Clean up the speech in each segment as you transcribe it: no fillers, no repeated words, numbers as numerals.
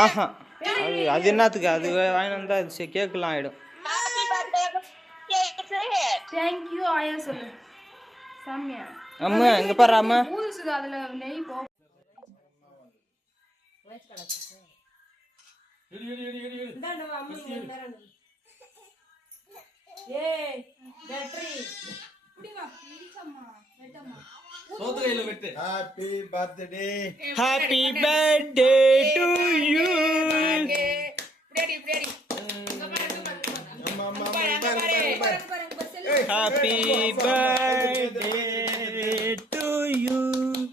ஆஹா அது என்னத்துக்கு அது வாங்கிட்டு வந்தா கேக்கலாம் ஆயிடும். அம்மா இங்க பாரு அம்மா. Happy birthday. Happy birthday to you. Happy birthday to you.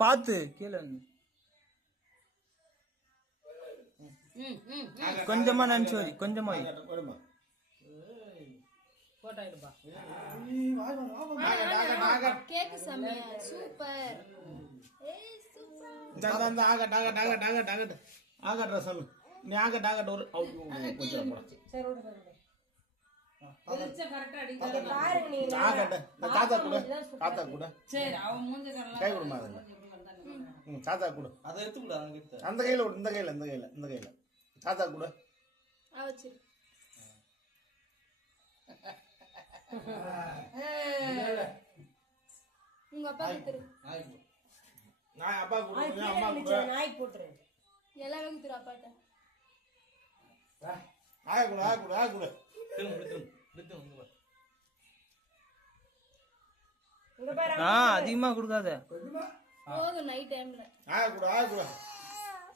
பாத்து கீழே கொஞ்சமா நினைச்சு கொஞ்சமா சொல்லு நீ ஆகட்ட ஒரு தாத்தா கூட கை விடுமா தாத்தா கூட அதை எடுத்து கூட அந்த கையில விடு இந்த கையில தாத்தா கூட உங்க அப்பா கிட்ட நான் அப்பா கூட அம்மா கூட நாய் போட்றேன் எல்லாரும் கிட்ட அப்பாட்ட ஆய கூட அதிகமா கொடுக்காத போதும் நைட் டைம்ல ஆய கூட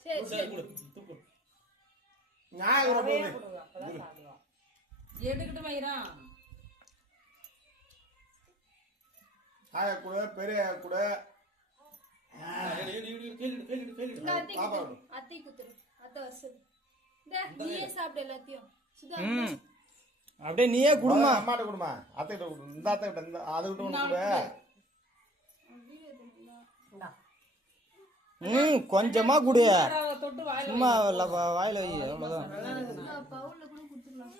சரி தூக்கு நாய கூட போடு எடுக்கிட்டு வைரா ஆய கூட பெரிய கூட அத்தை குத்துரு அத்தை வசது நீயே சாப்பிடு எல்லாத்தையும் அப்படியே நீயே குடுமா அம்மாட்ட குடுமா அத்தை கிட்ட குடு இந்த அத்தை கிட்ட இந்த அது கிட்ட ஒண்ணு குடு கொஞ்சமா குடு சும்மா வாயில வை அவ்வளவுதான் பவுல்ல கூட குடுத்துறலாம்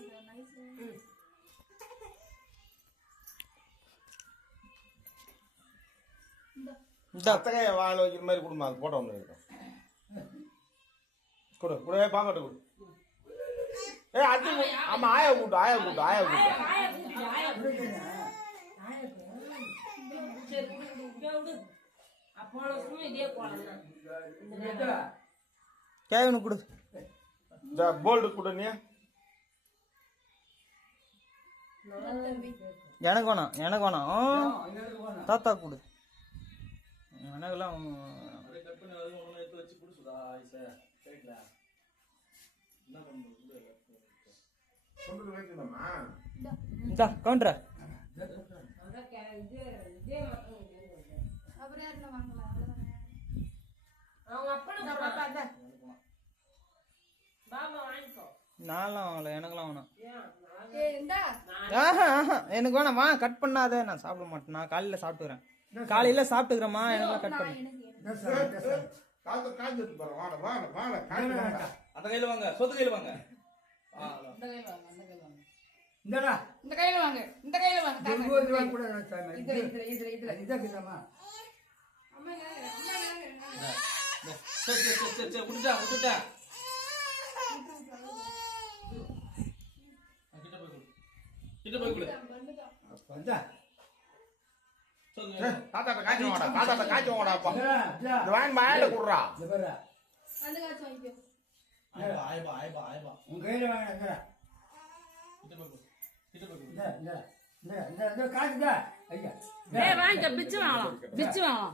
இந்த அத்தைய வாயில வைக்கிற மாதிரி குடுமா அது போட்டோ ஒண்ணு குடு குடவே பாக்கட்டு குடு ஏய் அது ஆமா ஆயா கூட்டு சரி குடு அப்போ சும்மா இதே போலாம் கேவனு குடு இந்த போல்ட் குடு நீ எனக்கு வேணாம் தாத்தா குடு எனக்கெல்லாம் கட் பண்ணி அது ஒண்ணு எடுத்து வச்சு குடு சுதா ஐச ரைட்ல என்ன பண்றது கொண்டு வைக்கணுமா இந்த கவுண்டர் அப்புறம் யாரல வாங்கலாம் அவங்க அப்பா பார்த்தா பாபா வாங்கிக்கோ நான்லாம் வாங்கல எனக்குலாம் வேணாம் ஏய் இந்தா எனக்கு வேணாம் வா கட் பண்ணாத நான் சாப்பிட மாட்டேன் நான் காலையில சாப்பிட்டுக்கிறேம்மா எனக்கு கட் பண்ணு காத்து பாரு வாட அந்த கையில வாங்க சொத்து கையில வாங்க இந்த கையில வாங்க இதுமா அம்மா சரி விட்டுட்டா கிட்ட போய் குடு வந்தா தாத்தா காய்ச்சி வாடா அப்பா இந்த வாங்கி மாயில குடுறா அந்த காய்ச்சி வாங்கிக்கோ ஆயபா உங்க கையில வாங்கடா கிட்ட போய் இந்த காய்ச்சி ஐயா வாங்க பிச்சு வாங்கலாம்